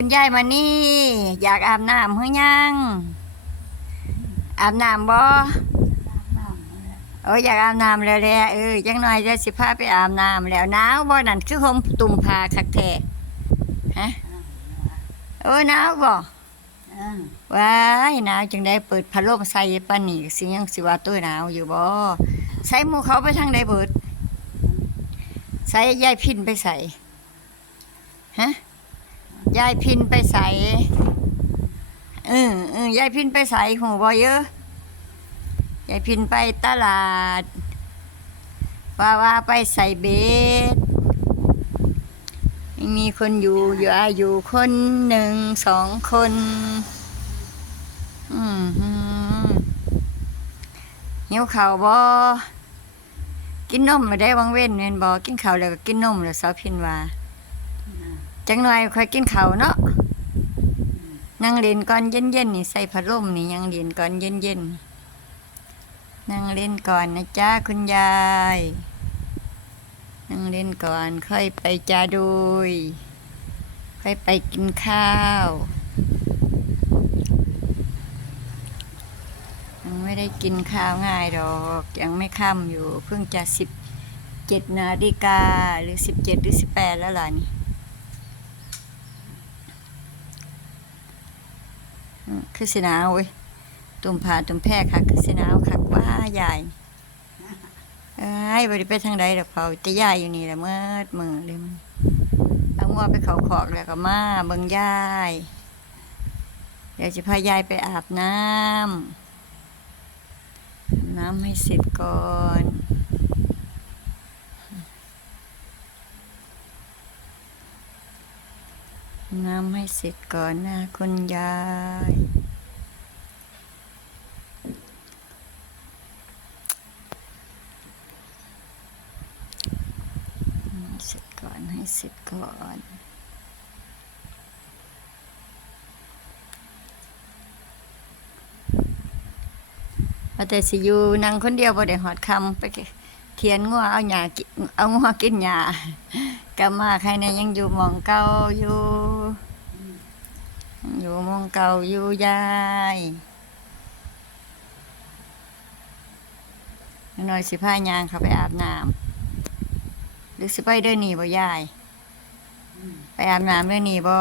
คุณยายมานี่ อยากอาบน้ำเฮ้ยยังอาบน้ำบ่โอ้ยอยากอาบน้ำแล้วแหละเออจังหน่อยจะสิพาไปอาบน้ำแล้วหนาวบ่นั่นคือห่มตุ่มผ้าคักแท้ฮะโอ้หนาวบ่ว้ายหนาวจังได้เปิดพัดลมใส่ปานนี้สิยังสิว่าตัวหนาวอยู่บ่ใส่หมู่เขาไปทางใดเบิดใส่ยายพินไปใส่ฮะ ยายพินไปใส่เออเออยายพินไปใส่หูบอเยอะยายพินไปตลาดว่าว่าไปใส่เบ็ดมีคนอยู่อยู่อายู่คนหนึ่งสองคน อืมหืมหิวข้าวบ่กินนมมาได้วังเว้นเว้นบ่กินข้าวแล้วก็กินนมแล้วสาวพินว่า จังหน่อยค่อยกินข้าวเนาะนั่งเล่นก่อนเย็นๆนี่ใส่พัดลมนี่ยังเล่นก่อนเย็นๆนั่งเล่นก่อนนะจ๊ะคุณยายนั่งเล่นก่อนค่อยไปจาดุยค่อยไปกินข้าวยังไม่ได้กินข้าวง่ายดอก ยังไม่ค่ำอยู่ เพิ่งจะสิบเจ็ดนาฬิกาหรือสิบเจ็ดหรือสิบแปดแล้วล่ะนี่ อืม คือสิหนาวเว้ยตุ่มผาตุ่มแพรค่ะคือสิหนาวค่ะว่าใหญ่เอ้บริไปทางใดดอกเผาจะยายอยู่นี่แหละเมื่อมือเลยมันเอางัวไปเขาขอกแล้วก็มาเบิ่งยายเดี๋ยวจะพายายไปอาบน้ำน้ำให้เสร็จก่อน น้ำให้เสร็จก่อนนะคุณยาย เสร็จก่อนให้เสร็จก่อนว่าแต่สิอยู่นั่งคนเดียวบ่ได้หอดคำไปเขียนงัวเอาหญ้าเอางัวกินหญ้า ก็มาใครเนี่ยยังอยู่มองเก่าอยู่อยู่มองเก่าอยู่ยายหน่อยสิพายางเขาไปอาบน้ำหรือสิไปเดินหนีบ่ยาย ไปอาบน้ำเดินหนีบ่